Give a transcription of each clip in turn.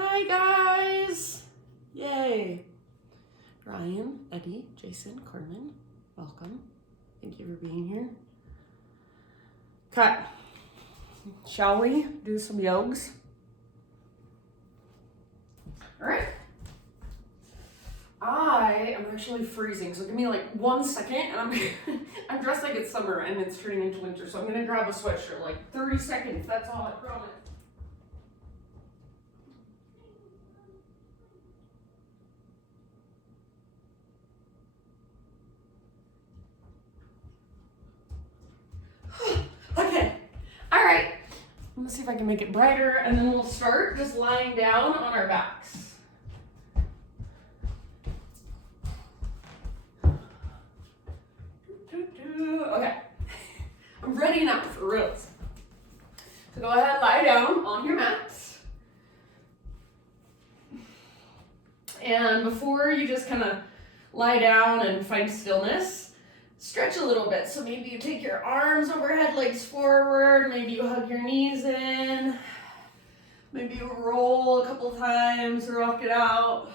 Hi guys! Yay! Ryan, Eddie, Jason, Carmen, welcome. Thank you for being here. Cut. Shall we do some yogs? All right. I am actually freezing, so give me like 1 second, and I'm dressed like it's summer and it's turning into winter, so I'm gonna grab a sweatshirt, like 30 seconds. That's all, I promise. Okay, all right. I'm gonna see if I can make it brighter, and then we'll start just lying down on our backs. Okay, I'm ready now for reals. So go ahead, lie down on your mats. And before you just kind of lie down and find stillness, stretch a little bit. So maybe you take your arms overhead, legs forward. Maybe you hug your knees in. Maybe you roll a couple times, rock it out.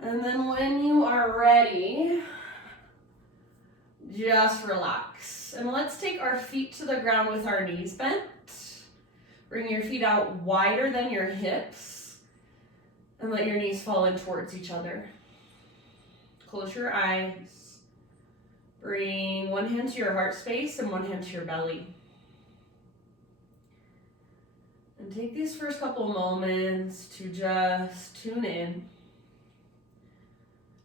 And then when you are ready, just relax. And let's take our feet to the ground with our knees bent. Bring your feet out wider than your hips. And let your knees fall in towards each other. Close your eyes. Bring one hand to your heart space and one hand to your belly. And take these first couple moments to just tune in.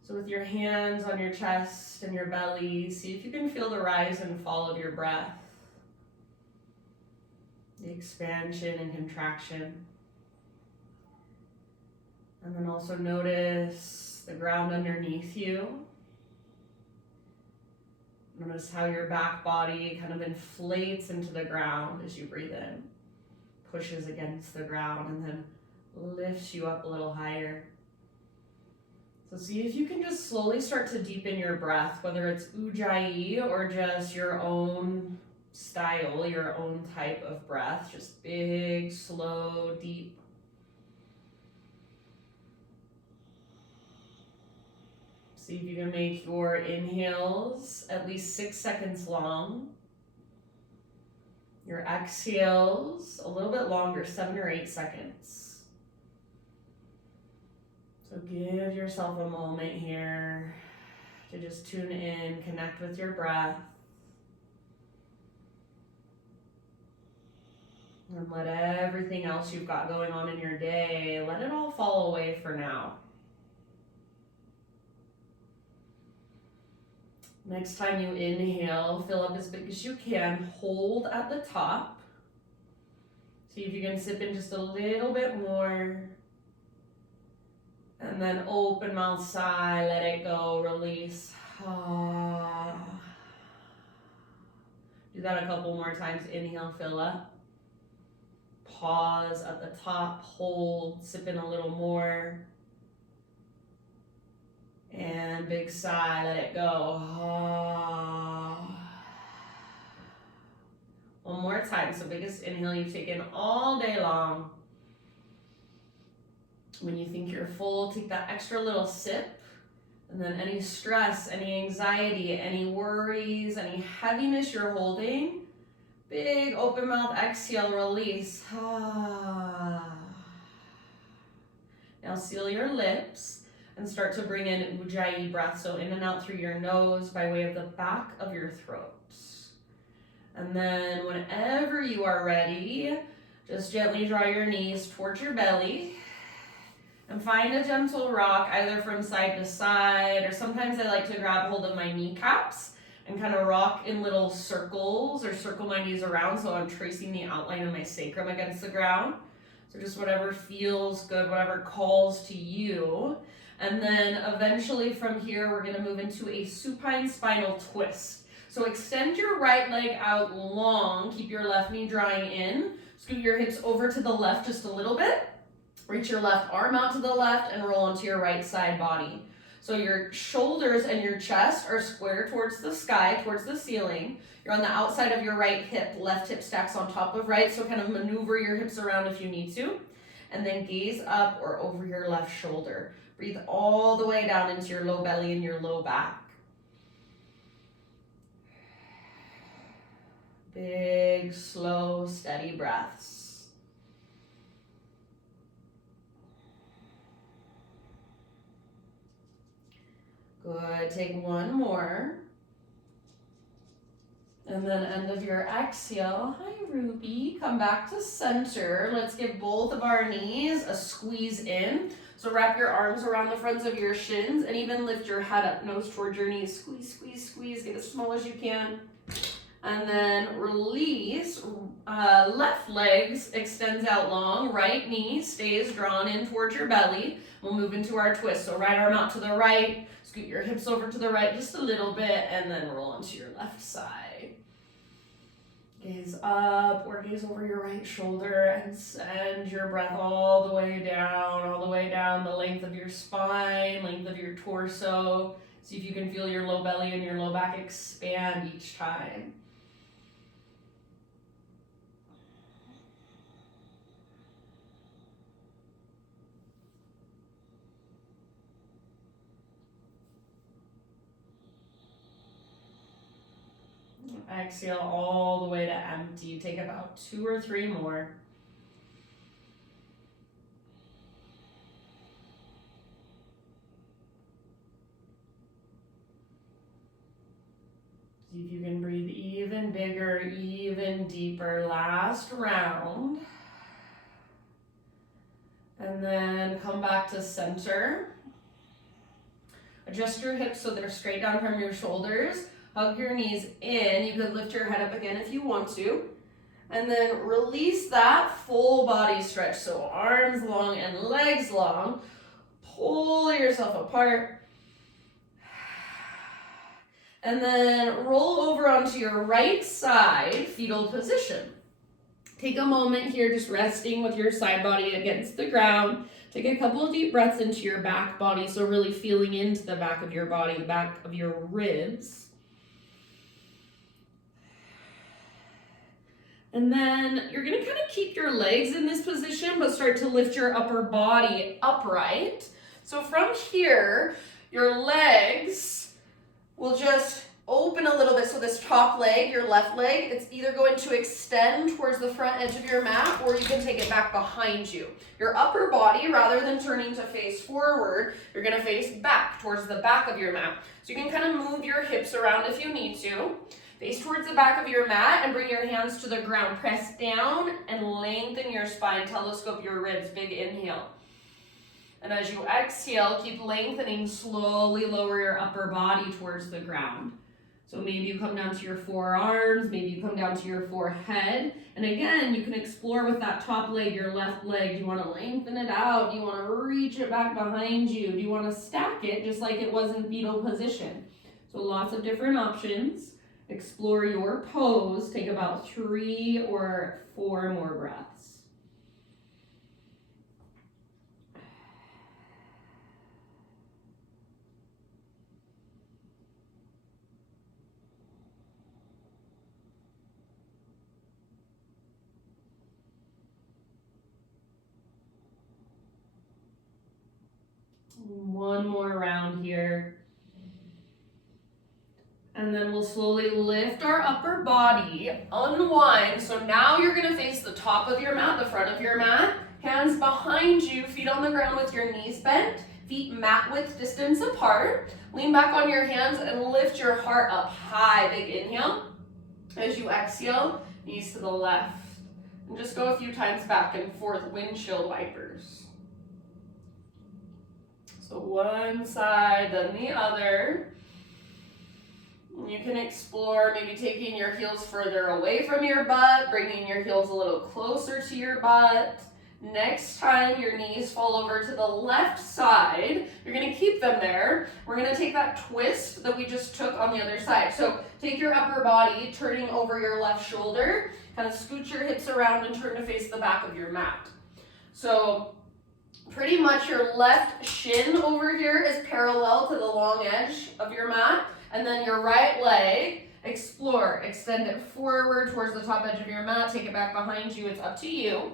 So with your hands on your chest and your belly, see if you can feel the rise and fall of your breath. The expansion and contraction. And then also notice the ground underneath you. Notice how your back body kind of inflates into the ground as you breathe in. Pushes against the ground and then lifts you up a little higher. So see if you can just slowly start to deepen your breath, whether it's ujjayi or just your own style, your own type of breath. Just big, slow, deep. See if you can make your inhales at least 6 seconds long. Your exhales a little bit longer, 7 or 8 seconds. So give yourself a moment here to just tune in, connect with your breath. And let everything else you've got going on in your day, let it all fall away for now. Next time you inhale, fill up as big as you can. Hold at the top. See if you can sip in just a little bit more. And then open mouth, sigh, let it go, release. Do that a couple more times. Inhale, fill up. Pause at the top, hold, sip in a little more. And big sigh, let it go. One more time. So biggest inhale you've taken all day long. When you think you're full, take that extra little sip. And then any stress, any anxiety, any worries, any heaviness you're holding, big open mouth exhale, release. Now seal your lips. And start to bring in ujjayi breath, so in and out through your nose by way of the back of your throat. And then whenever you are ready, just gently draw your knees towards your belly and find a gentle rock either from side to side, or sometimes I like to grab hold of my kneecaps and kind of rock in little circles or circle my knees around so I'm tracing the outline of my sacrum against the ground. So just whatever feels good, whatever calls to you. And then eventually from here, we're gonna move into a supine spinal twist. So extend your right leg out long, keep your left knee drawing in, scoot your hips over to the left just a little bit, reach your left arm out to the left and roll onto your right side body. So your shoulders and your chest are square towards the sky, towards the ceiling. You're on the outside of your right hip, left hip stacks on top of right, so kind of maneuver your hips around if you need to. and then gaze up or over your left shoulder. Breathe all the way down into your low belly and your low back. Big, slow, steady breaths. Good, take one more. And then end of your exhale, hi Ruby, come back to center. Let's give both of our knees a squeeze in. So wrap your arms around the fronts of your shins and even lift your head up, nose towards your knees. Squeeze, squeeze, squeeze, get as small as you can. And then release, left legs extends out long, right knee stays drawn in towards your belly. We'll move into our twist. So right arm out to the right, scoot your hips over to the right just a little bit, and then roll onto your left side. Gaze up or gaze over your right shoulder and send your breath all the way down the length of your spine, length of your torso. See if you can feel your low belly and your low back expand each time. Exhale all the way to empty. Take about 2 or 3 more. See if you can breathe even bigger, even deeper. Last round. And then come back to center. Adjust your hips so they're straight down from your shoulders. Hug your knees in. You could lift your head up again if you want to. And then release that full body stretch. So arms long and legs long. Pull yourself apart. And then roll over onto your right side, fetal position. Take a moment here just resting with your side body against the ground. Take a couple of deep breaths into your back body. So really feeling into the back of your body, the back of your ribs. And then you're gonna kind of keep your legs in this position, but start to lift your upper body upright. So from here, your legs will just open a little bit. So this top leg, your left leg, it's either going to extend towards the front edge of your mat, or you can take it back behind you. Your upper body, rather than turning to face forward, you're gonna face back towards the back of your mat. So you can kind of move your hips around if you need to. Face towards the back of your mat and bring your hands to the ground. Press down and lengthen your spine. Telescope your ribs. Big inhale. And as you exhale, keep lengthening. Slowly lower your upper body towards the ground. So maybe you come down to your forearms. Maybe you come down to your forehead. And again, you can explore with that top leg, your left leg. Do you want to lengthen it out? Do you want to reach it back behind you? Do you want to stack it just like it was in fetal position? So lots of different options. Explore your pose. Take about 3 or 4 more breaths. One more round here. And then we'll slowly lift our upper body, unwind. So now you're gonna face the top of your mat, the front of your mat, hands behind you, feet on the ground with your knees bent, feet mat width distance apart. Lean back on your hands and lift your heart up high, big inhale. As you exhale, knees to the left. And just go a few times back and forth, windshield wipers. So one side, then the other. You can explore maybe taking your heels further away from your butt, bringing your heels a little closer to your butt. Next time your knees fall over to the left side, you're gonna keep them there. We're gonna take that twist that we just took on the other side. So take your upper body, turning over your left shoulder, kind of scoot your hips around and turn to face the back of your mat. So pretty much your left shin over here is parallel to the long edge of your mat. And then your right leg, explore, extend it forward towards the top edge of your mat, take it back behind you, it's up to you.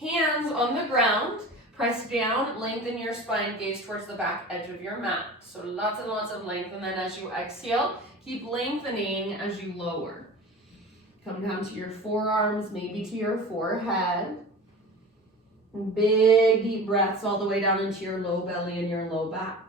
Hands on the ground, press down, lengthen your spine, gaze towards the back edge of your mat. So lots and lots of length, and then as you exhale, keep lengthening as you lower. Come down to your forearms, maybe to your forehead. And big deep breaths all the way down into your low belly and your low back.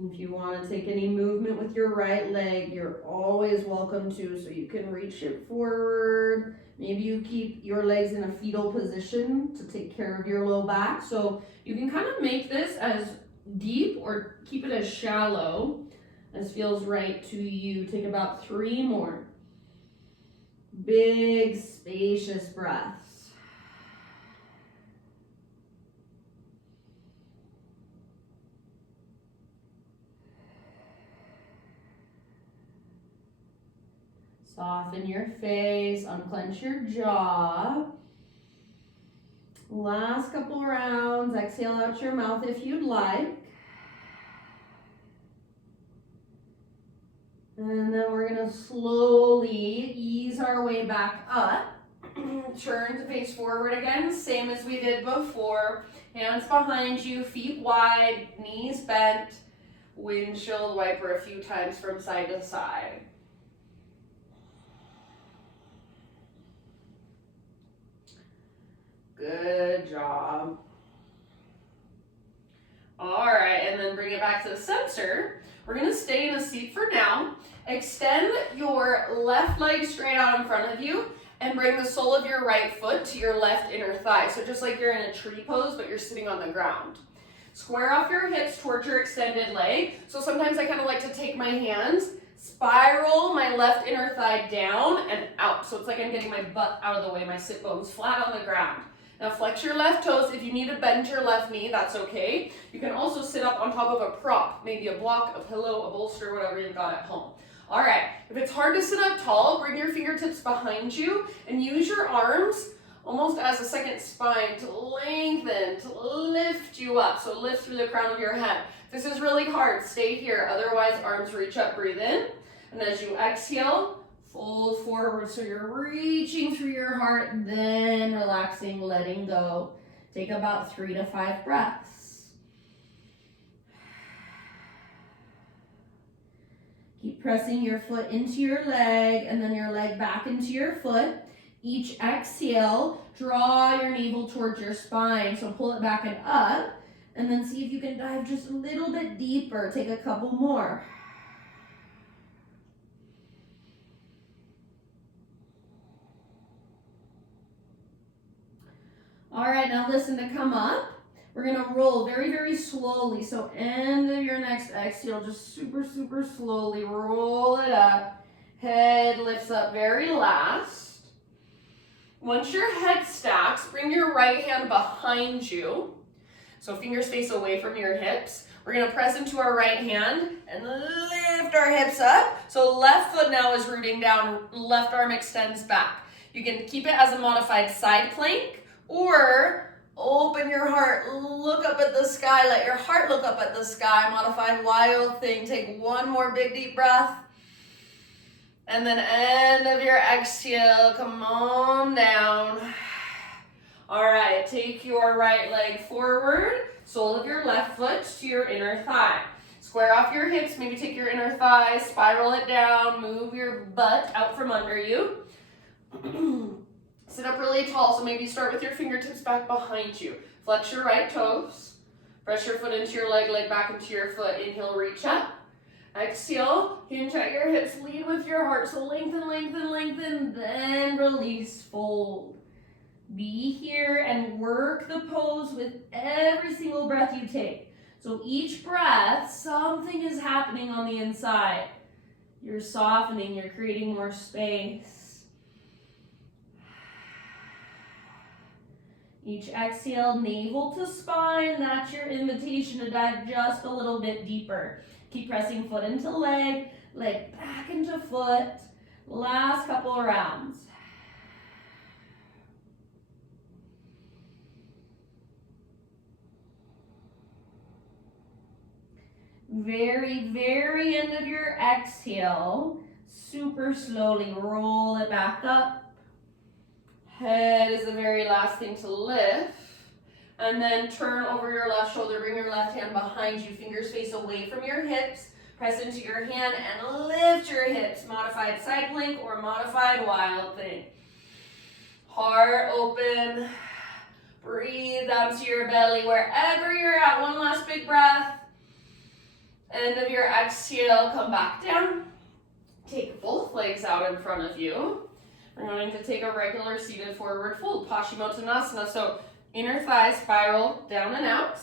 If you want to take any movement with your right leg, you're always welcome to, so you can reach it forward. Maybe you keep your legs in a fetal position to take care of your low back. So you can kind of make this as deep or keep it as shallow as feels right to you. Take about 3 more. Big, spacious breaths. Soften your face, unclench your jaw. Last couple rounds, exhale out your mouth if you'd like. And then we're gonna slowly ease our way back up. Turn to face forward again, same as we did before. Hands behind you, feet wide, knees bent. Windshield wiper a few times from side to side. Good job. All right, and then bring it back to the center. We're gonna stay in a seat for now. Extend your left leg straight out in front of you and bring the sole of your right foot to your left inner thigh. So just like you're in a tree pose, but you're sitting on the ground. Square off your hips towards your extended leg. So sometimes I kind of like to take my hands, spiral my left inner thigh down and out. So it's like I'm getting my butt out of the way, my sit bones flat on the ground. Now flex your left toes. If you need to bend your left knee, that's okay. You can also sit up on top of a prop, maybe a block, a pillow, a bolster, whatever you've got at home. All right, if it's hard to sit up tall, bring your fingertips behind you and use your arms almost as a second spine to lengthen, to lift you up. So lift through the crown of your head. If this is really hard, stay here. Otherwise, arms reach up, breathe in. And as you exhale, fold forward, so you're reaching through your heart, then relaxing, letting go. Take about 3 to 5 breaths. Keep pressing your foot into your leg and then your leg back into your foot. Each exhale, draw your navel towards your spine, so pull it back and up, and then see if you can dive just a little bit deeper. Take a couple more. All right, now listen, to come up, we're gonna roll very, very slowly. So end of your next exhale, just super, super slowly roll it up. Head lifts up very last. Once your head stacks, bring your right hand behind you. So fingers face away from your hips. We're gonna press into our right hand and lift our hips up. So left foot now is rooting down, left arm extends back. You can keep it as a modified side plank, or open your heart, look up at the sky, let your heart look up at the sky, modified wild thing. Take one more big deep breath. And then end of your exhale, come on down. All right, take your right leg forward, sole of your left foot to your inner thigh. Square off your hips, maybe take your inner thigh, spiral it down, move your butt out from under you. Sit up really tall, so maybe start with your fingertips back behind you. Flex your right toes. Press your foot into your leg back into your foot. Inhale, reach up. Exhale, hinge at your hips, lead with your heart. So lengthen, lengthen, lengthen, then release, fold. Be here and work the pose with every single breath you take. So each breath, something is happening on the inside. You're softening, you're creating more space. Each exhale, navel to spine. That's your invitation to dive just a little bit deeper. Keep pressing foot into leg, leg back into foot. Last couple of rounds. Very, very end of your exhale, super slowly roll it back up. Head is the very last thing to lift. And then turn over your left shoulder, bring your left hand behind you, fingers face away from your hips, press into your hand and lift your hips. Modified side plank or modified wild thing. Heart open, breathe down to your belly wherever you're at. One last big breath. End of your exhale, come back down. Take both legs out in front of you. We're going to take a regular seated forward fold, Paschimottanasana. So inner thigh spiral down and out.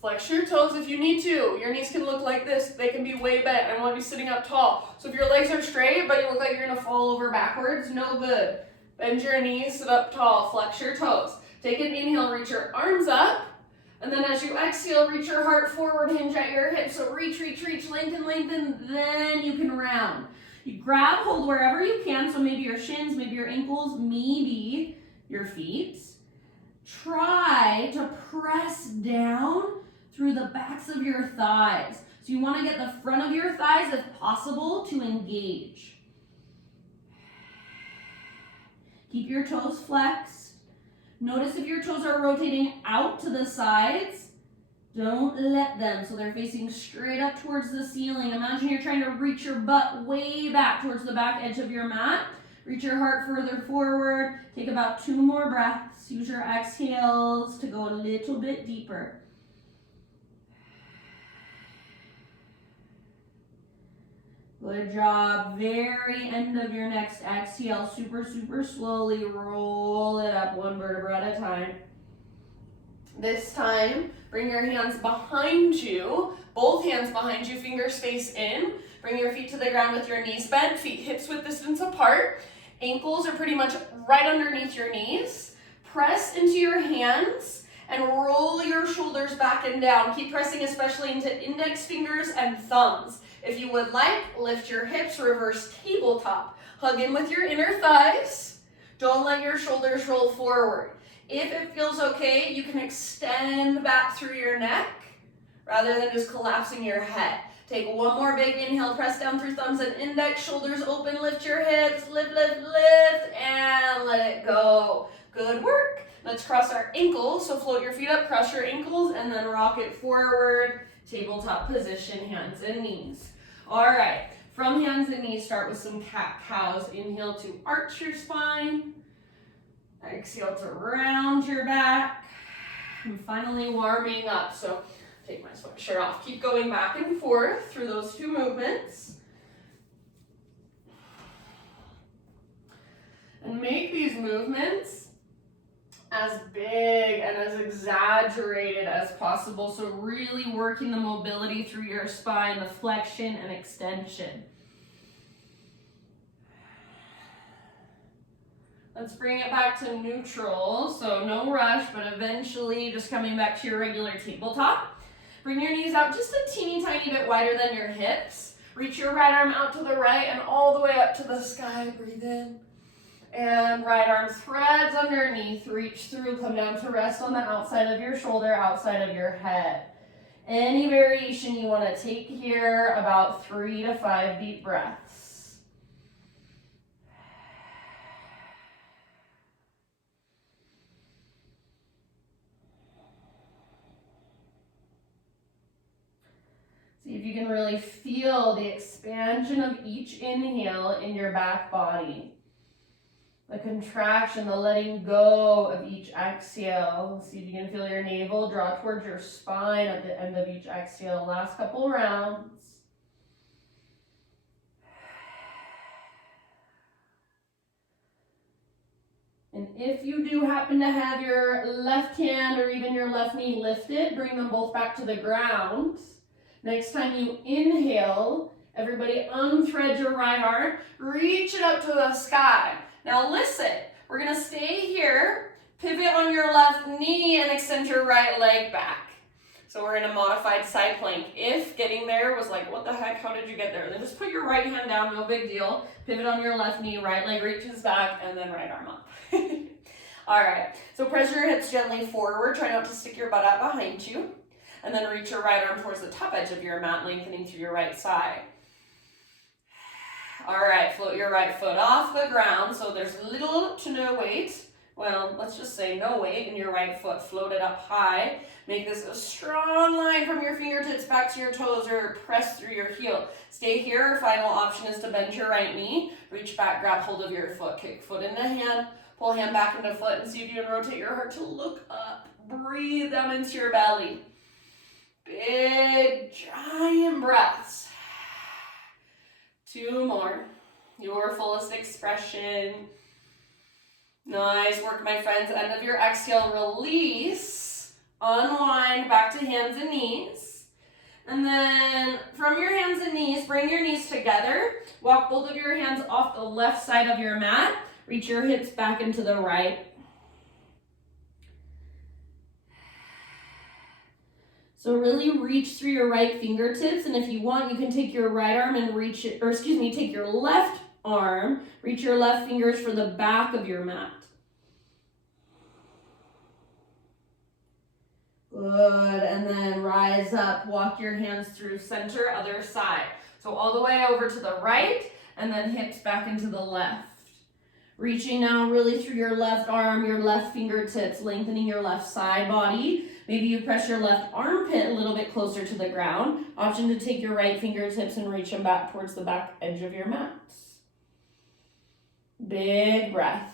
Flex your toes if you need to. Your knees can look like this. They can be way bent. I want to be sitting up tall. So if your legs are straight, but you look like you're going to fall over backwards, no good. Bend your knees, sit up tall, flex your toes. Take an inhale, reach your arms up. And then as you exhale, reach your heart forward, hinge at your hips. So reach, reach, reach, lengthen, lengthen. Then you can round. You grab hold wherever you can. So maybe your shins, maybe your ankles, maybe your feet. Try to press down through the backs of your thighs. So you want to get the front of your thighs, if possible, to engage. Keep your toes flexed. Notice if your toes are rotating out to the sides, don't let them. So they're facing straight up towards the ceiling. Imagine you're trying to reach your butt way back towards the back edge of your mat. Reach your heart further forward. Take about 2 more breaths. Use your exhales to go a little bit deeper. Good job. Very end of your next exhale. Super, super slowly roll it up 1 vertebra at a time. This time, bring your hands behind you. Both hands behind you, fingers face in. Bring your feet to the ground with your knees bent, feet hips width distance apart. Ankles are pretty much right underneath your knees. Press into your hands and roll your shoulders back and down. Keep pressing especially into index fingers and thumbs. If you would like, lift your hips, reverse tabletop. Hug in with your inner thighs. Don't let your shoulders roll forward. If it feels okay, you can extend back through your neck rather than just collapsing your head. Take 1 more big inhale, press down through thumbs and index, shoulders open, lift your hips, lift, lift, lift, and let it go. Good work. Let's cross our ankles. So float your feet up, cross your ankles, and then rock it forward. Tabletop position, hands and knees. All right, from hands and knees, start with some cat-cows. Inhale to arch your spine. Exhale to round your back. And finally warming up. So take my sweatshirt off. Keep going back and forth through those 2 movements. And make these movements as big and as exaggerated as possible. So really working the mobility through your spine, the flexion and extension. Let's bring it back to neutral. So no rush, but eventually just coming back to your regular tabletop. Bring your knees out just a teeny tiny bit wider than your hips. Reach your right arm out to the right and all the way up to the sky. Breathe in. And right arm threads underneath, reach through, come down to rest on the outside of your shoulder, outside of your head. Any variation you want to take here, about 3 to 5 deep breaths. See if you can really feel the expansion of each inhale in your back body. The contraction, the letting go of each exhale. See if you can feel your navel draw towards your spine at the end of each exhale. Last couple rounds. And if you do happen to have your left hand or even your left knee lifted, bring them both back to the ground. Next time you inhale, everybody unthread your right arm, reach it up to the sky. Now listen, we're gonna stay here, pivot on your left knee and extend your right leg back. So we're in a modified side plank. If getting there was like, what the heck, how did you get there? Then just put your right hand down, no big deal. Pivot on your left knee, right leg reaches back, and then right arm up. All right, so press your hips gently forward. Try not to stick your butt out behind you. And then reach your right arm towards the top edge of your mat, lengthening through your right side. All right, float your right foot off the ground so there's little to no weight. Well, let's just say no weight in your right foot. Float it up high. Make this a strong line from your fingertips back to your toes or press through your heel. Stay here. Our final option is to bend your right knee. Reach back, grab hold of your foot. Kick foot into hand. Pull hand back into foot and see if you can rotate your heart to look up. Breathe down into your belly. Big, giant breaths. 2 more. Your fullest expression. Nice work, my friends. End of your exhale, release. Unwind back to hands and knees. And then from your hands and knees, bring your knees together. Walk both of your hands off the left side of your mat. Reach your hips back into the right. So really reach through your right fingertips, and if you want, you can take your right arm and reach it, or excuse me, take your left arm, reach your left fingers for the back of your mat. Good, and then rise up, walk your hands through center, other side. So all the way over to the right, and then hips back into the left. Reaching now really through your left arm, your left fingertips, lengthening your left side body. Maybe you press your left armpit a little bit closer to the ground. Option to take your right fingertips and reach them back towards the back edge of your mat. Big breath.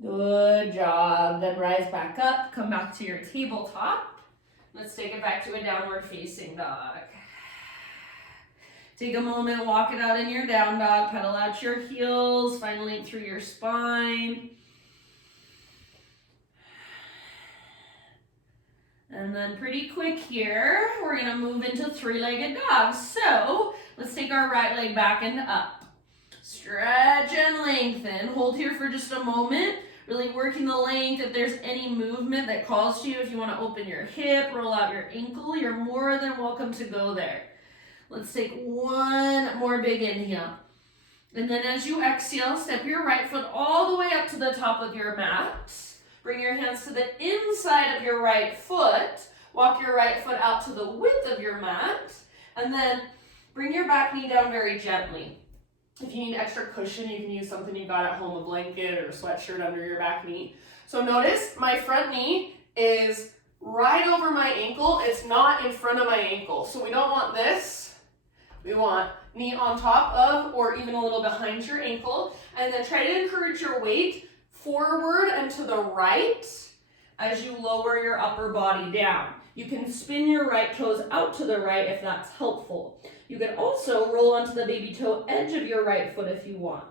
Good job. Then rise back up, come back to your tabletop. Let's take it back to a downward facing dog. Take a moment, walk it out in your down dog, pedal out your heels, find length through your spine. And then pretty quick here, we're gonna move into 3-legged dogs. So let's take our right leg back and up. Stretch and lengthen. Hold here for just a moment. Really working the length. If there's any movement that calls to you, if you wanna open your hip, roll out your ankle, you're more than welcome to go there. Let's take one more big inhale. And then as you exhale, step your right foot all the way up to the top of your mat. Bring your hands to the inside of your right foot. Walk your right foot out to the width of your mat. And then bring your back knee down very gently. If you need extra cushion, you can use something you got at home, a blanket or a sweatshirt under your back knee. So notice my front knee is right over my ankle. It's not in front of my ankle. So we don't want this. We want knee on top of or even a little behind your ankle. And then try to encourage your weight forward and to the right as you lower your upper body down. You can spin your right toes out to the right if that's helpful. You can also roll onto the baby toe edge of your right foot if you want.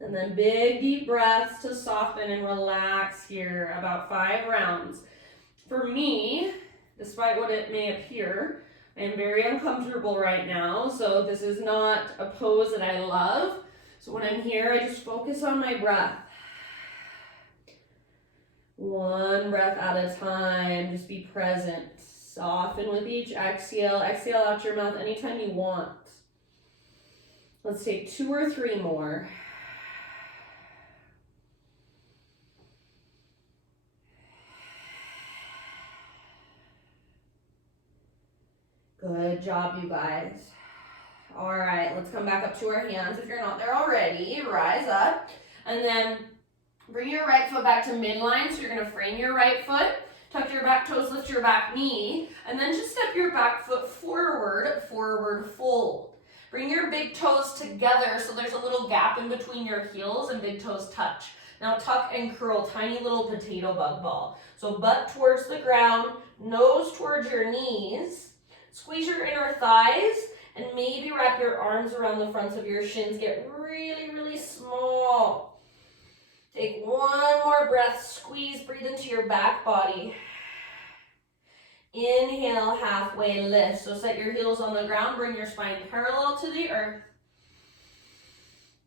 And then big deep breaths to soften and relax here, about 5 rounds. For me, despite what it may appear, I am very uncomfortable right now, so this is not a pose that I love. So when I'm here, I just focus on my breath. One breath at a time, just be present. Soften with each exhale. Exhale out your mouth anytime you want. Let's take 2 or 3 more. Good job, you guys. All right, let's come back up to our hands. If you're not there already, rise up. And then bring your right foot back to midline. So you're gonna frame your right foot, tuck your back toes, lift your back knee, and then just step your back foot forward, forward fold. Bring your big toes together so there's a little gap in between your heels and big toes touch. Now tuck and curl, tiny little potato bug ball. So butt towards the ground, nose towards your knees. Squeeze your inner thighs and maybe wrap your arms around the fronts of your shins. Get really, really small. Take one more breath. Squeeze, breathe into your back body. Inhale, halfway lift. So set your heels on the ground. Bring your spine parallel to the earth.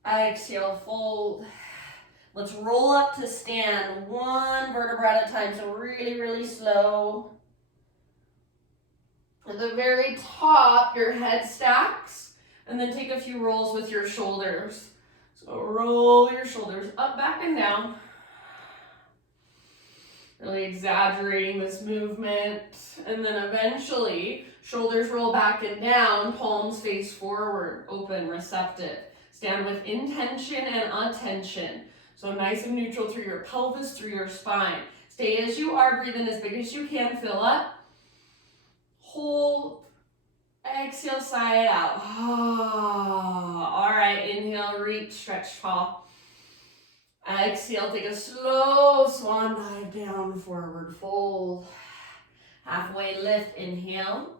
Exhale, fold. Let's roll up to stand. One vertebra at a time. So really, really slow. At the very top, your head stacks, and then take a few rolls with your shoulders. So roll your shoulders up, back, and down. Really exaggerating this movement. And then eventually, shoulders roll back and down, palms face forward, open, receptive. Stand with intention and attention. So nice and neutral through your pelvis, through your spine. Stay as you are, breathe in as big as you can, fill up. Hold, exhale, sigh it out. All right, inhale, reach, stretch tall. Exhale, take a slow swan dive down, forward fold. Halfway lift, inhale.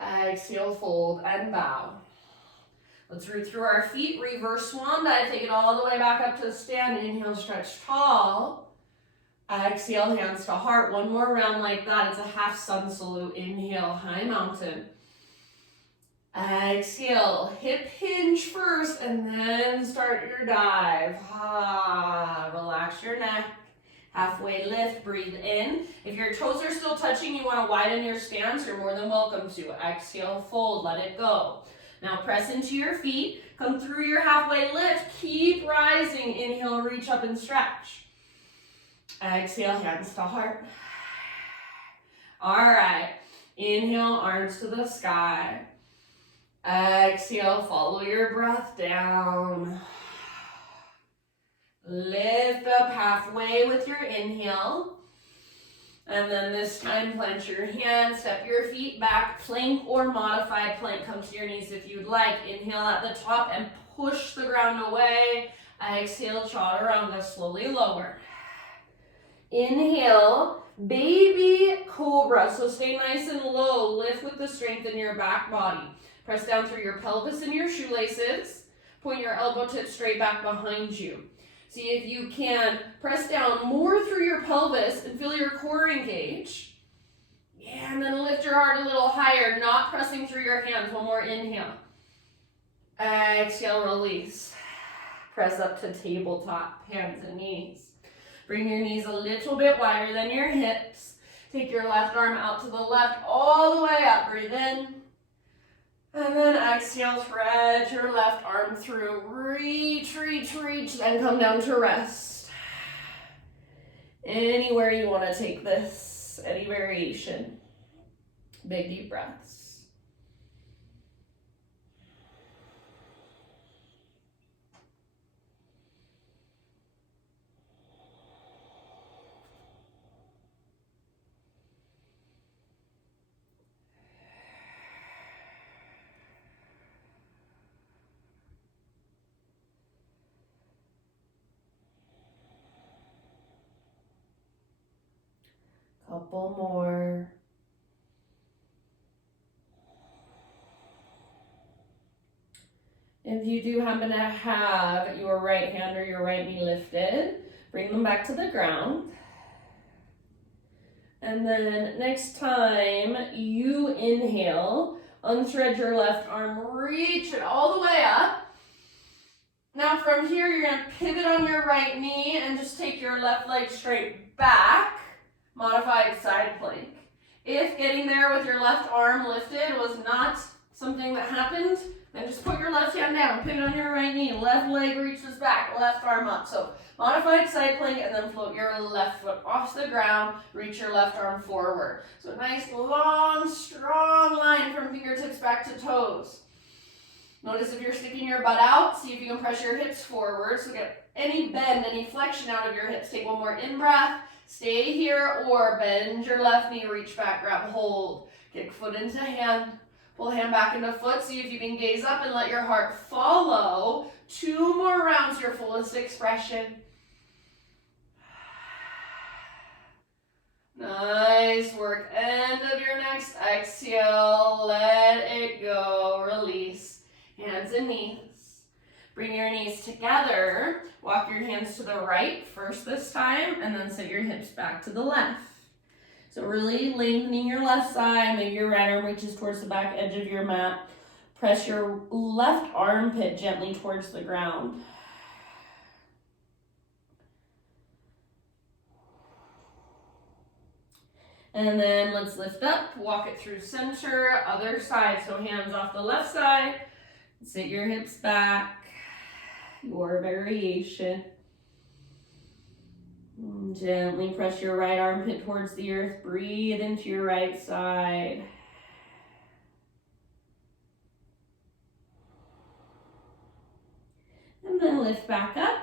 Exhale, fold and bow. Let's root through our feet, reverse swan dive, take it all the way back up to stand. Inhale, stretch tall. Exhale, hands to heart. One more round like that. It's a half sun salute. Inhale, high mountain. Exhale, hip hinge first and then start your dive. Relax your neck. Halfway lift, breathe in. If your toes are still touching, you want to widen your stance, you're more than welcome to. Exhale, fold, let it go. Now press into your feet, come through your halfway lift, keep rising. Inhale, reach up and stretch. Exhale, hands to heart. All right, inhale, arms to the sky. Exhale, follow your breath down. Lift up halfway with your inhale. And then this time, plant your hands, step your feet back, plank or modified plank. Come to your knees if you'd like. Inhale at the top and push the ground away. Exhale, chaturanga, slowly lower. Inhale, baby cobra. So stay nice and low. Lift with the strength in your back body. Press down through your pelvis and your shoelaces. Point your elbow tips straight back behind you. See if you can press down more through your pelvis and feel your core engage. Yeah, and then lift your heart a little higher, not pressing through your hands. One more inhale. Exhale, release. Press up to tabletop, hands and knees. Bring your knees a little bit wider than your hips. Take your left arm out to the left, all the way up. Breathe in. And then exhale, thread your left arm through. Reach, reach, reach, then come down to rest. Anywhere you want to take this, any variation. Big deep breaths. Couple more. If you do happen to have your right hand or your right knee lifted, bring them back to the ground. And then next time you inhale, unthread your left arm, reach it all the way up. Now from here, you're going to pivot on your right knee and just take your left leg straight back. Modified side plank. If getting there with your left arm lifted was not something that happened, then just put your left hand down, pivot on your right knee, left leg reaches back, left arm up. So modified side plank and then float your left foot off the ground, reach your left arm forward. So a nice long, strong line from fingertips back to toes. Notice if you're sticking your butt out, see if you can press your hips forward. So get any bend, any flexion out of your hips. Take one more in-breath. Stay here or bend your left knee, reach back, grab hold. Kick foot into hand. Pull hand back into foot. See if you can gaze up and let your heart follow. 2 more rounds, your fullest expression. Nice work. End of your next exhale. Let it go. Release. Hands and knees. Bring your knees together. Walk your hands to the right first this time, and then set your hips back to the left. So really lengthening your left side. Maybe your right arm reaches towards the back edge of your mat. Press your left armpit gently towards the ground. And then let's lift up, walk it through center, other side. So hands off the left side. Sit your hips back. Your variation. Gently press your right armpit towards the earth. Breathe into your right side. And then lift back up.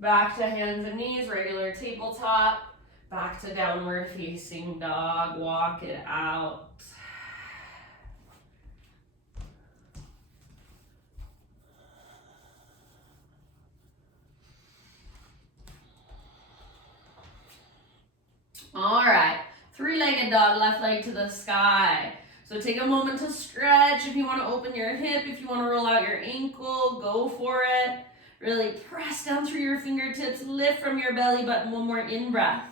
Back to hands and knees, regular tabletop. Back to downward facing dog. Walk it out. All right, three-legged dog, left leg to the sky. So take a moment to stretch. If you want to open your hip, if you want to roll out your ankle, go for it. Really press down through your fingertips, lift from your belly button, one more in-breath.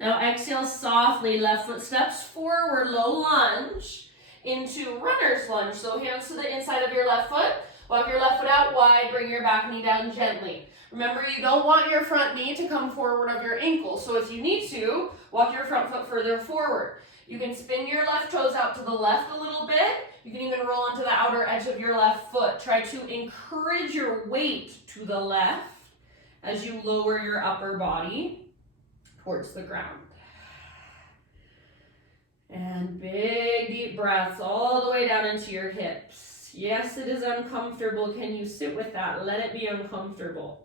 Now exhale softly, left foot steps forward, low lunge into runner's lunge. So hands to the inside of your left foot, walk your left foot out wide, bring your back knee down gently. Remember, you don't want your front knee to come forward of your ankle. So if you need to, walk your front foot further forward. You can spin your left toes out to the left a little bit. You can even roll onto the outer edge of your left foot. Try to encourage your weight to the left as you lower your upper body towards the ground. And big deep breaths all the way down into your hips. Yes, it is uncomfortable. Can you sit with that? Let it be uncomfortable.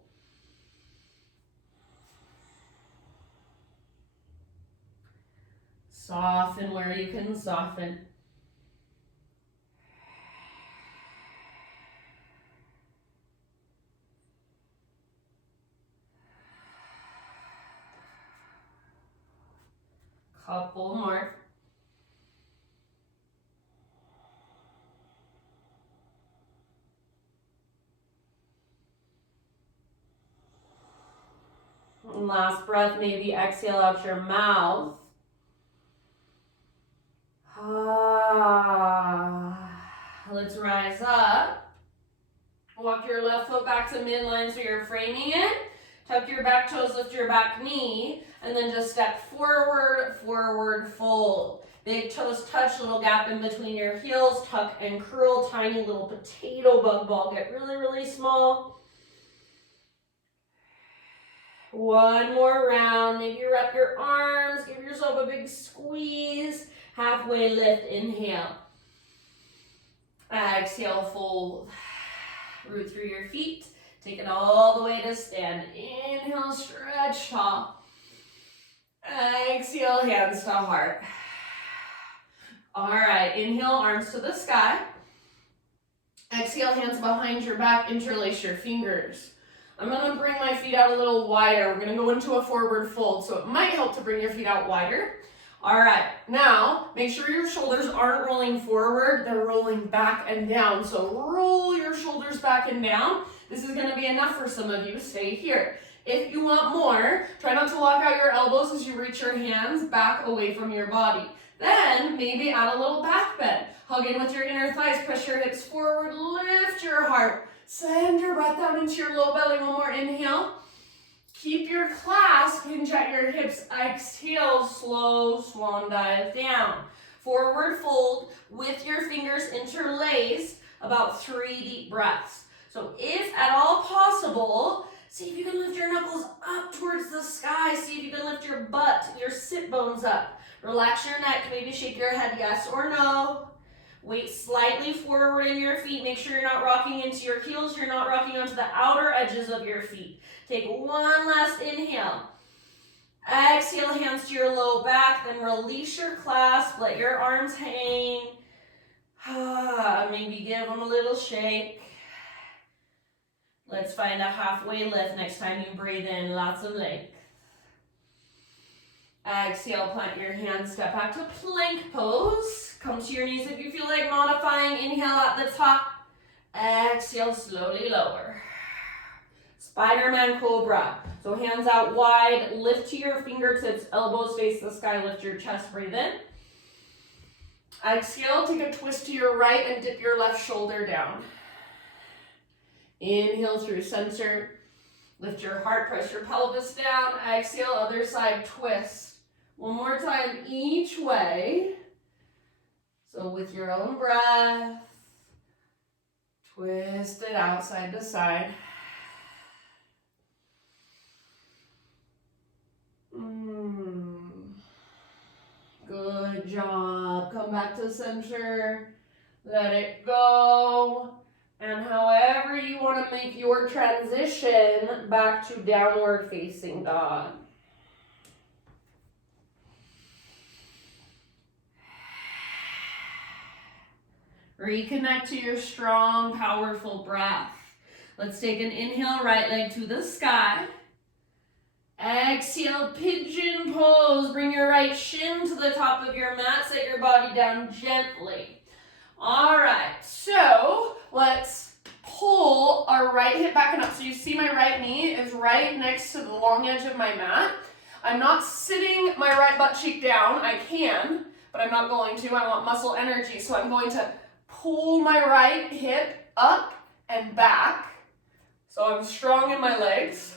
Soften where you can soften. Couple more. And last breath, maybe exhale out your mouth. Let's rise up. Walk your left foot back to midline so you're framing it. Tuck your back toes, lift your back knee, and then just step forward, forward, fold. Big toes touch, little gap in between your heels, tuck and curl, tiny little potato bug ball. Get really, really small. One more round. Maybe wrap your arms, give yourself a big squeeze. Halfway lift, inhale. Exhale, fold. Root through your feet. Take it all the way to stand. Inhale, stretch tall. Exhale, hands to heart. All right, inhale, arms to the sky. Exhale, hands behind your back, interlace your fingers. I'm gonna bring my feet out a little wider. We're gonna go into a forward fold, so it might help to bring your feet out wider. All right, now make sure your shoulders aren't rolling forward, they're rolling back and down. So roll your shoulders back and down. This is gonna be enough for some of you, stay here. If you want more, try not to lock out your elbows as you reach your hands back away from your body. Then maybe add a little back bend. Hug in with your inner thighs, press your hips forward, lift your heart. Send your breath down into your low belly, one more inhale. Keep your clasp, hinge at your hips, exhale, slow swan dive down. Forward fold with your fingers interlaced, about 3 deep breaths. So if at all possible, see if you can lift your knuckles up towards the sky. See if you can lift your butt, your sit bones up. Relax your neck, maybe shake your head yes or no. Weight slightly forward in your feet. Make sure you're not rocking into your heels. You're not rocking onto the outer edges of your feet. Take one last inhale. Exhale, hands to your low back. Then release your clasp. Let your arms hang. Maybe give them a little shake. Let's find a halfway lift next time you breathe in. Lots of length. Exhale, plant your hands, step back to plank pose. Come to your knees if you feel like modifying. Inhale at the top. Exhale, slowly lower. Spider-Man Cobra. So hands out wide, lift to your fingertips, elbows face the sky, lift your chest, breathe in. Exhale, take a twist to your right and dip your left shoulder down. Inhale through center. Lift your heart, press your pelvis down. Exhale, other side, twist. One more time each way. So with your own breath, twist it out side to side. Good job. Come back to center. Let it go. And however you want to make your transition back to downward facing dog. Reconnect to your strong, powerful breath. Let's take an inhale, right leg to the sky. Exhale, pigeon pose. Bring your right shin to the top of your mat. Set your body down gently. All right, so let's pull our right hip back and up. So you see my right knee is right next to the long edge of my mat. I'm not sitting my right butt cheek down. I can, but I'm not going to. I want muscle energy, so I'm going to pull my right hip up and back. So I'm strong in my legs.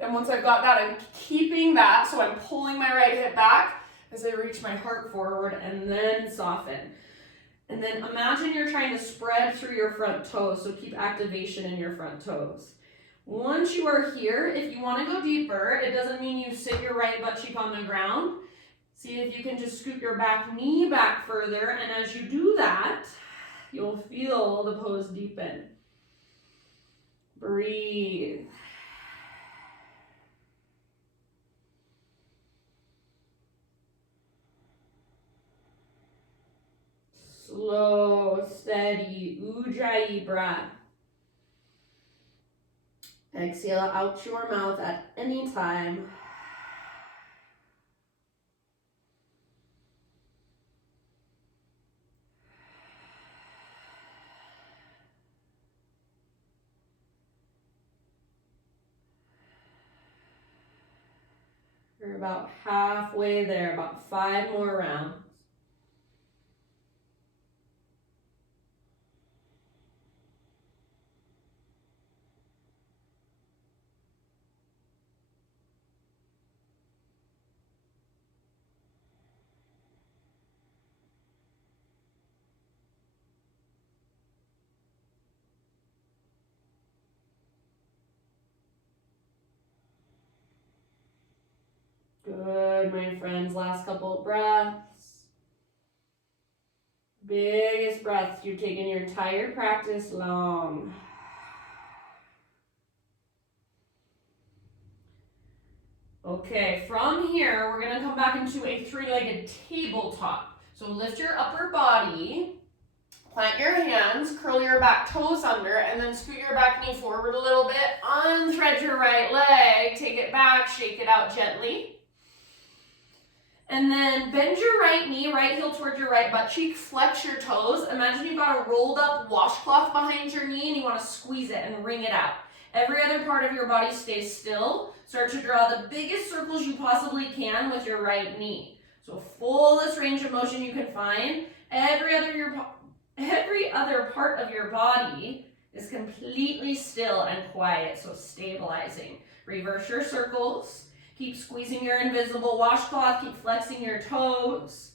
And once I've got that, I'm keeping that. So I'm pulling my right hip back as I reach my heart forward and then soften. And then imagine you're trying to spread through your front toes. So keep activation in your front toes. Once you are here, if you want to go deeper, it doesn't mean you sit your right butt cheek on the ground. See if you can just scoot your back knee back further. And as you do that, you'll feel the pose deepen. Breathe. Slow, steady, ujjayi breath. Exhale out your mouth at any time. You're about halfway there, about 5 more rounds. Good, my friends. Last couple of breaths. Biggest breaths you've taken your entire practice long. Okay, from here, we're going to come back into a 3-legged tabletop. So lift your upper body, plant your hands, curl your back toes under, and then scoot your back knee forward a little bit. Unthread your right leg, take it back, shake it out gently. And then bend your right knee, right heel towards your right butt cheek, flex your toes. Imagine you've got a rolled up washcloth behind your knee and you want to squeeze it and wring it out. Every other part of your body stays still. Start to draw the biggest circles you possibly can with your right knee. So fullest range of motion you can find. Every other part of your body is completely still and quiet, so stabilizing. Reverse your circles. Keep squeezing your invisible washcloth. Keep flexing your toes.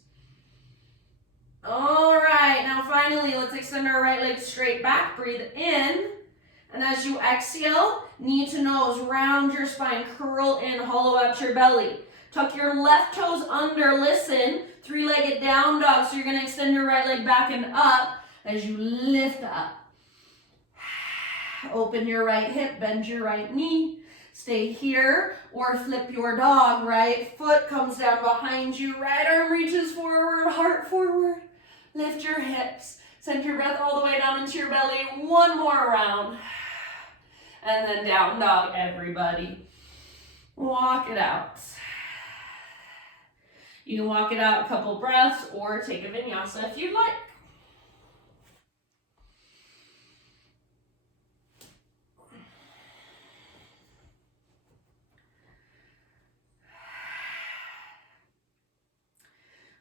All right, now finally, let's extend our right leg straight back. Breathe in. And as you exhale, knee to nose, round your spine, curl in, hollow out your belly. Tuck your left toes under, listen, 3-legged down dog. So you're going to extend your right leg back and up as you lift up. Open your right hip, bend your right knee. Stay here or flip your dog. Right foot comes down behind you, right arm reaches forward, heart forward. Lift your hips. Send your breath all the way down into your belly. One more round. And then down dog, everybody. Walk it out. You can walk it out a couple breaths or take a vinyasa if you'd like.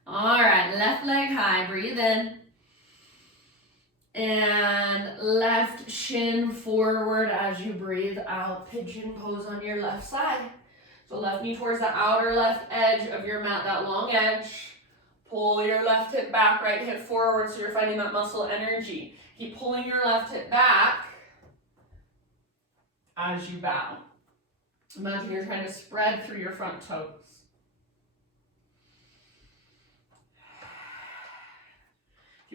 All right, left leg high, breathe in. And left shin forward as you breathe out. Pigeon pose on your left side. So left knee towards the outer left edge of your mat, that long edge. Pull your left hip back, right hip forward so you're finding that muscle energy. Keep pulling your left hip back as you bow. Imagine you're trying to spread through your front toes.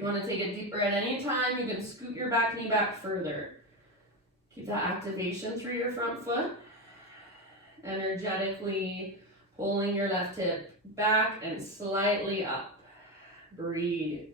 you want to take a deep breath any time, you can scoot your back knee back further. Keep that activation through your front foot. Energetically pulling your left hip back and slightly up. Breathe.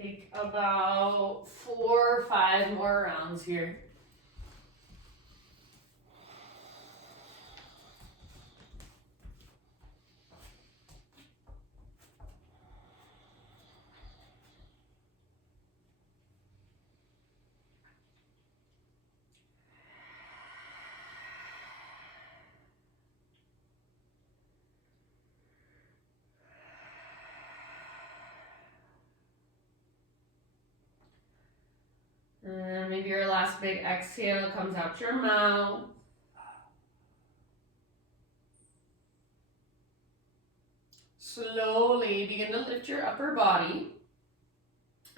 Take about 4 or 5 more rounds here. And maybe your last big exhale comes out your mouth. Slowly begin to lift your upper body.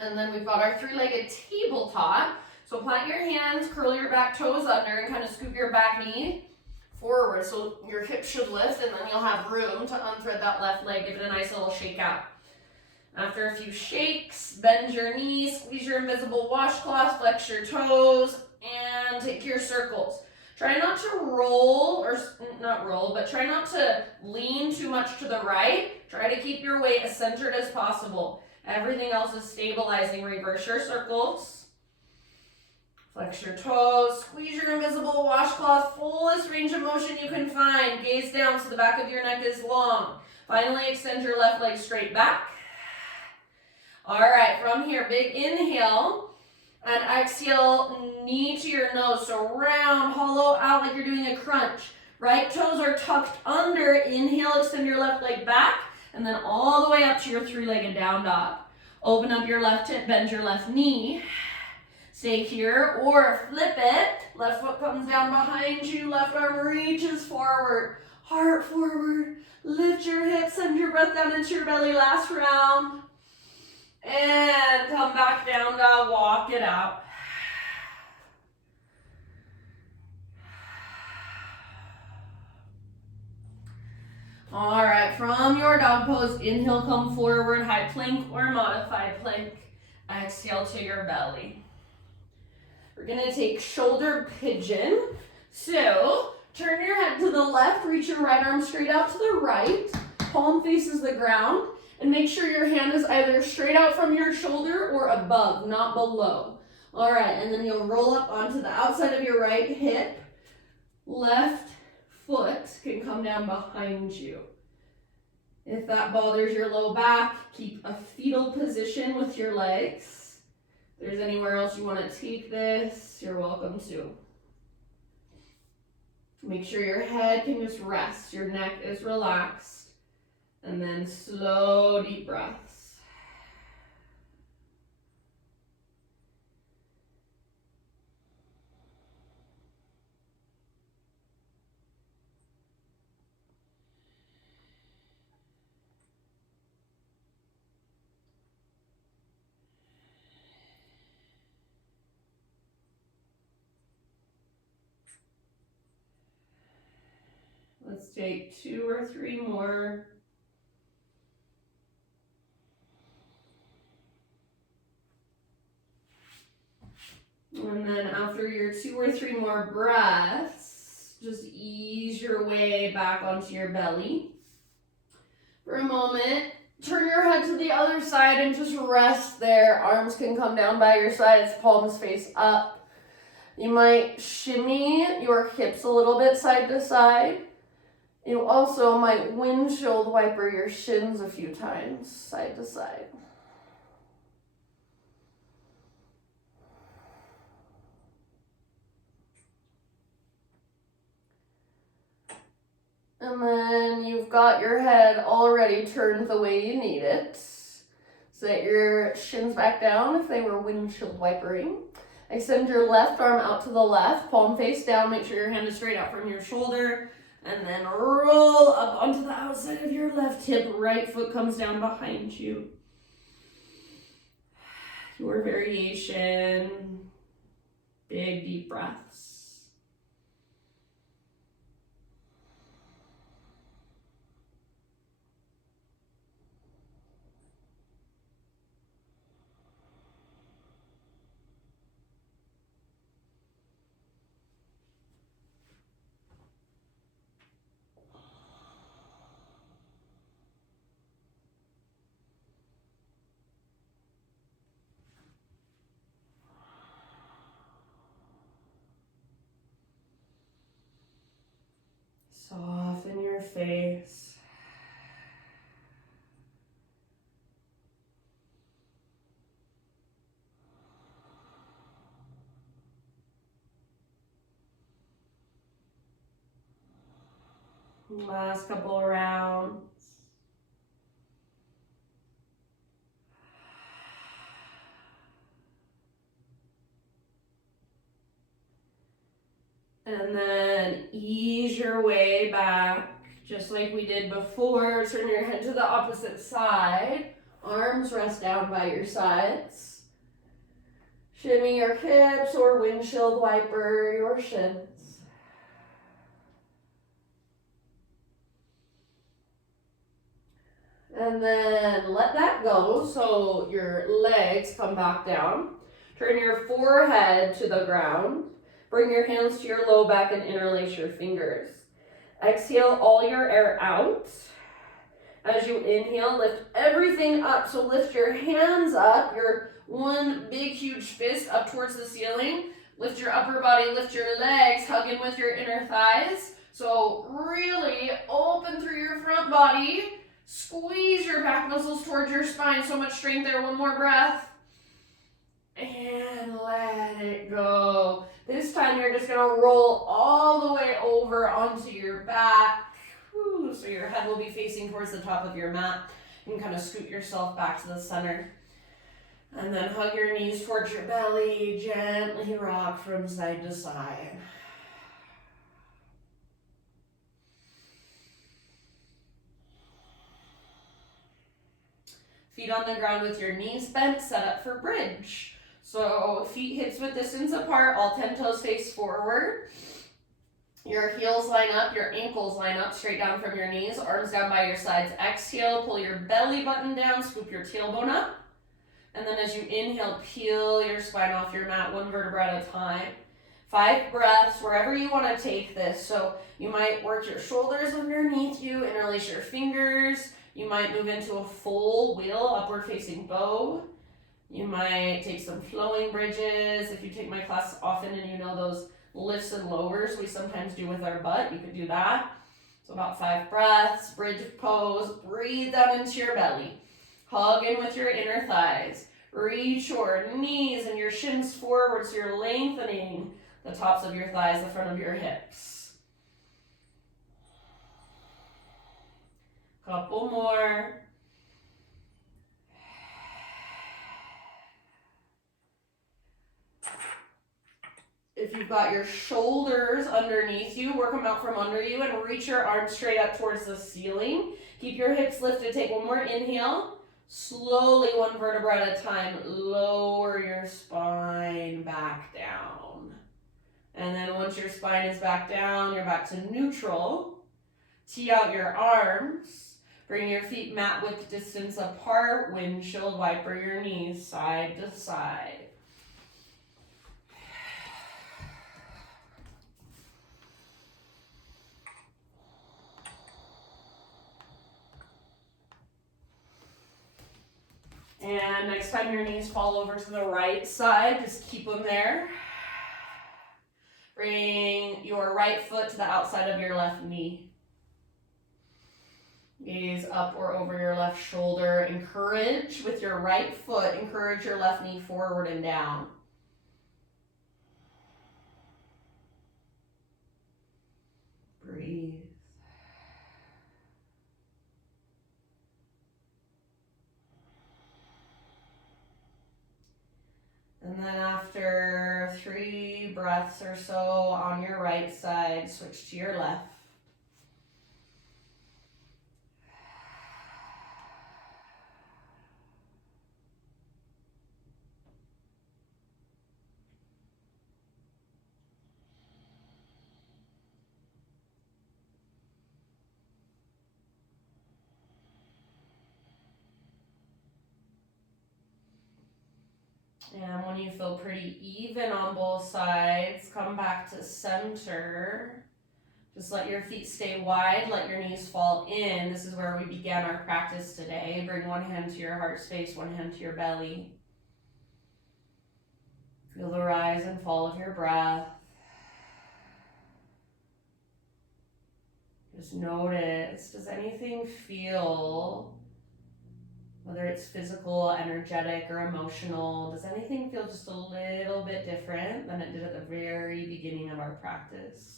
And then we've got our 3-legged tabletop. So plant your hands, curl your back toes under, and kind of scoop your back knee forward. So your hips should lift, and then you'll have room to unthread that left leg. Give it a nice little shake out. After a few shakes, bend your knees, squeeze your invisible washcloth, flex your toes, and take your circles. Try not to roll, or not roll, but try not to lean too much to the right. Try to keep your weight as centered as possible. Everything else is stabilizing. Reverse your circles. Flex your toes, squeeze your invisible washcloth, fullest range of motion you can find. Gaze down so the back of your neck is long. Finally, extend your left leg straight back. All right, from here, big inhale, and exhale, knee to your nose. So round, hollow out like you're doing a crunch. Right toes are tucked under. Inhale, extend your left leg back, and then all the way up to your 3-legged down dog. Open up your left hip, bend your left knee. Stay here, or flip it. Left foot comes down behind you, left arm reaches forward. Heart forward, lift your hips, send your breath down into your belly, last round. And come back down, dog, walk it out. All right, from your dog pose, inhale, come forward, high plank or modified plank. Exhale to your belly. We're gonna take shoulder pigeon. So, turn your head to the left, reach your right arm straight out to the right, palm faces the ground. And make sure your hand is either straight out from your shoulder or above, not below. All right, and then you'll roll up onto the outside of your right hip. Left foot can come down behind you. If that bothers your low back, keep a fetal position with your legs. If there's anywhere else you want to take this, you're welcome to. Make sure your head can just rest, your neck is relaxed. And then slow, deep breaths. Let's take 2 or 3 more. And then after your 2 or 3 more breaths, just ease your way back onto your belly. For a moment, turn your head to the other side and just rest there. Arms can come down by your sides, palms face up. You might shimmy your hips a little bit side to side. You also might windshield wiper your shins a few times, side to side. And then you've got got your head already turned the way you need it. Set your shins back down if they were windshield wipering. Extend your left arm out to the left, palm face down. Make sure your hand is straight out from your shoulder. And then roll up onto the outside of your left hip. Right foot comes down behind you. Your variation. Big, deep breaths. Soften your face. Last couple rounds. And then ease your way back, just like we did before. Turn your head to the opposite side. Arms rest down by your sides. Shimmy your hips or windshield wiper your shins. And then let that go so your legs come back down. Turn your forehead to the ground. Bring your hands to your low back and interlace your fingers. Exhale all your air out. As you inhale, lift everything up. So lift your hands up, your one big huge fist up towards the ceiling. Lift your upper body, lift your legs, hug in with your inner thighs. So really open through your front body. Squeeze your back muscles towards your spine. So much strength there. One more breath. And let it go. This time you're just going to roll all the way over onto your back. Whew, so your head will be facing towards the top of your mat. You can kind of scoot yourself back to the center. And then hug your knees towards your belly. Gently rock from side to side. Feet on the ground with your knees bent, set up for bridge. So feet hips width distance apart, all 10 toes face forward. Your heels line up, your ankles line up straight down from your knees, arms down by your sides. Exhale, pull your belly button down, scoop your tailbone up. And then as you inhale, peel your spine off your mat, one vertebra at a time. 5 breaths, wherever you want to take this. So you might work your shoulders underneath you, interlace your fingers. You might move into a full wheel, upward facing bow. You might take some flowing bridges. If you take my class often and you know those lifts and lowers we sometimes do with our butt, you could do that. So about 5 breaths, bridge pose, breathe down into your belly. Hug in with your inner thighs. Reach your knees and your shins forward so you're lengthening the tops of your thighs, the front of your hips. Couple more. If you've got your shoulders underneath you, work them out from under you and reach your arms straight up towards the ceiling. Keep your hips lifted. Take one more inhale. Slowly, one vertebra at a time, lower your spine back down. And then once your spine is back down, you're back to neutral. Tee out your arms. Bring your feet mat width distance apart. Windshield wiper your knees side to side. And next time your knees fall over to the right side, just keep them there. Bring your right foot to the outside of your left knee. Gaze up or over your left shoulder. Encourage with your right foot, encourage your left knee forward and down. Breathe. breaths or so on your right side. Switch to your left. And when you feel pretty even on both sides, come back to center. Just let your feet stay wide, let your knees fall in. This is where we began our practice today. Bring one hand to your heart space, one hand to your belly. Feel the rise and fall of your breath. Just notice, does anything feel, whether it's physical, energetic, or emotional, does anything feel just a little bit different than it did at the very beginning of our practice?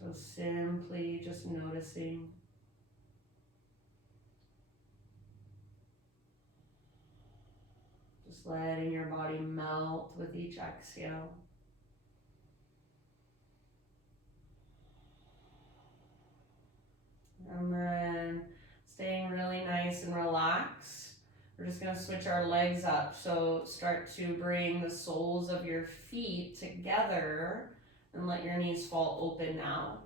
So simply just noticing. Just letting your body melt with each exhale. And then staying really nice and relaxed. We're just going to switch our legs up. So start to bring the soles of your feet together and let your knees fall open now.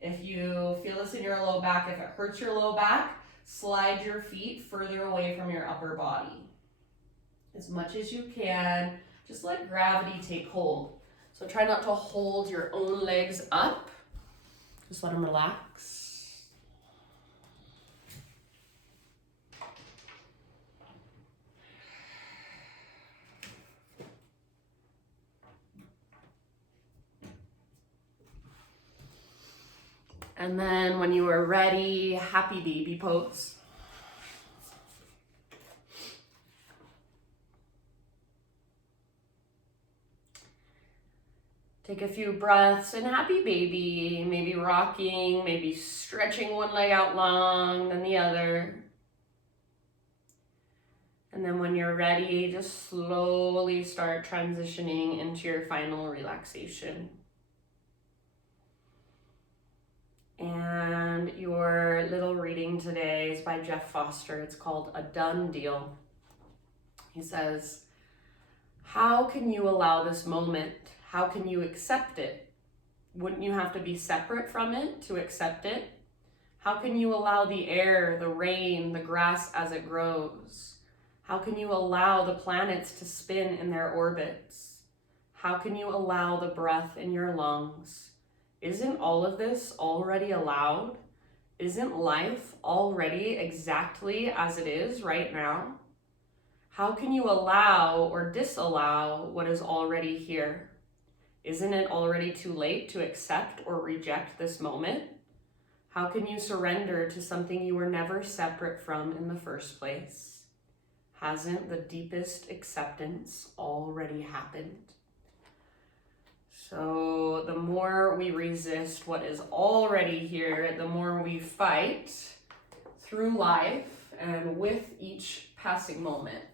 If you feel this in your low back, if it hurts your low back, slide your feet further away from your upper body. As much as you can, just let gravity take hold. So try not to hold your own legs up. Just let them relax. And then when you are ready, happy baby pose. Take a few breaths in happy baby, maybe rocking, maybe stretching one leg out long, then the other. And then when you're ready, just slowly start transitioning into your final relaxation. And your little reading today is by Jeff Foster. It's called A Done Deal. He says, how can you allow this moment? How can you accept it? Wouldn't you have to be separate from it to accept it? How can you allow the air, the rain, the grass as it grows? How can you allow the planets to spin in their orbits? How can you allow the breath in your lungs? Isn't all of this already allowed? Isn't life already exactly as it is right now? How can you allow or disallow what is already here? Isn't it already too late to accept or reject this moment? How can you surrender to something you were never separate from in the first place? Hasn't the deepest acceptance already happened? So the more we resist what is already here, the more we fight through life and with each passing moment.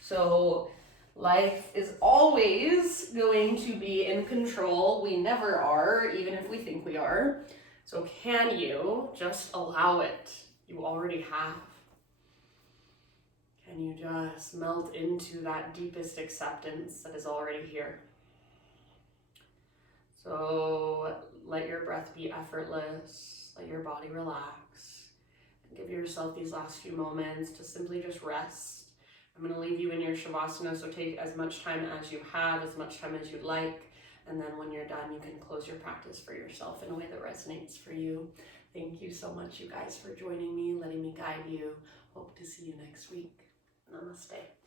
So life is always going to be in control. We never are, even if we think we are. So can you just allow it? You already have. Can you just melt into that deepest acceptance that is already here? So let your breath be effortless, let your body relax, and give yourself these last few moments to simply just rest. I'm going to leave you in your Shavasana, so take as much time as you have, as much time as you'd like, and then when you're done, you can close your practice for yourself in a way that resonates for you. Thank you so much, you guys, for joining me, letting me guide you. Hope to see you next week. Namaste.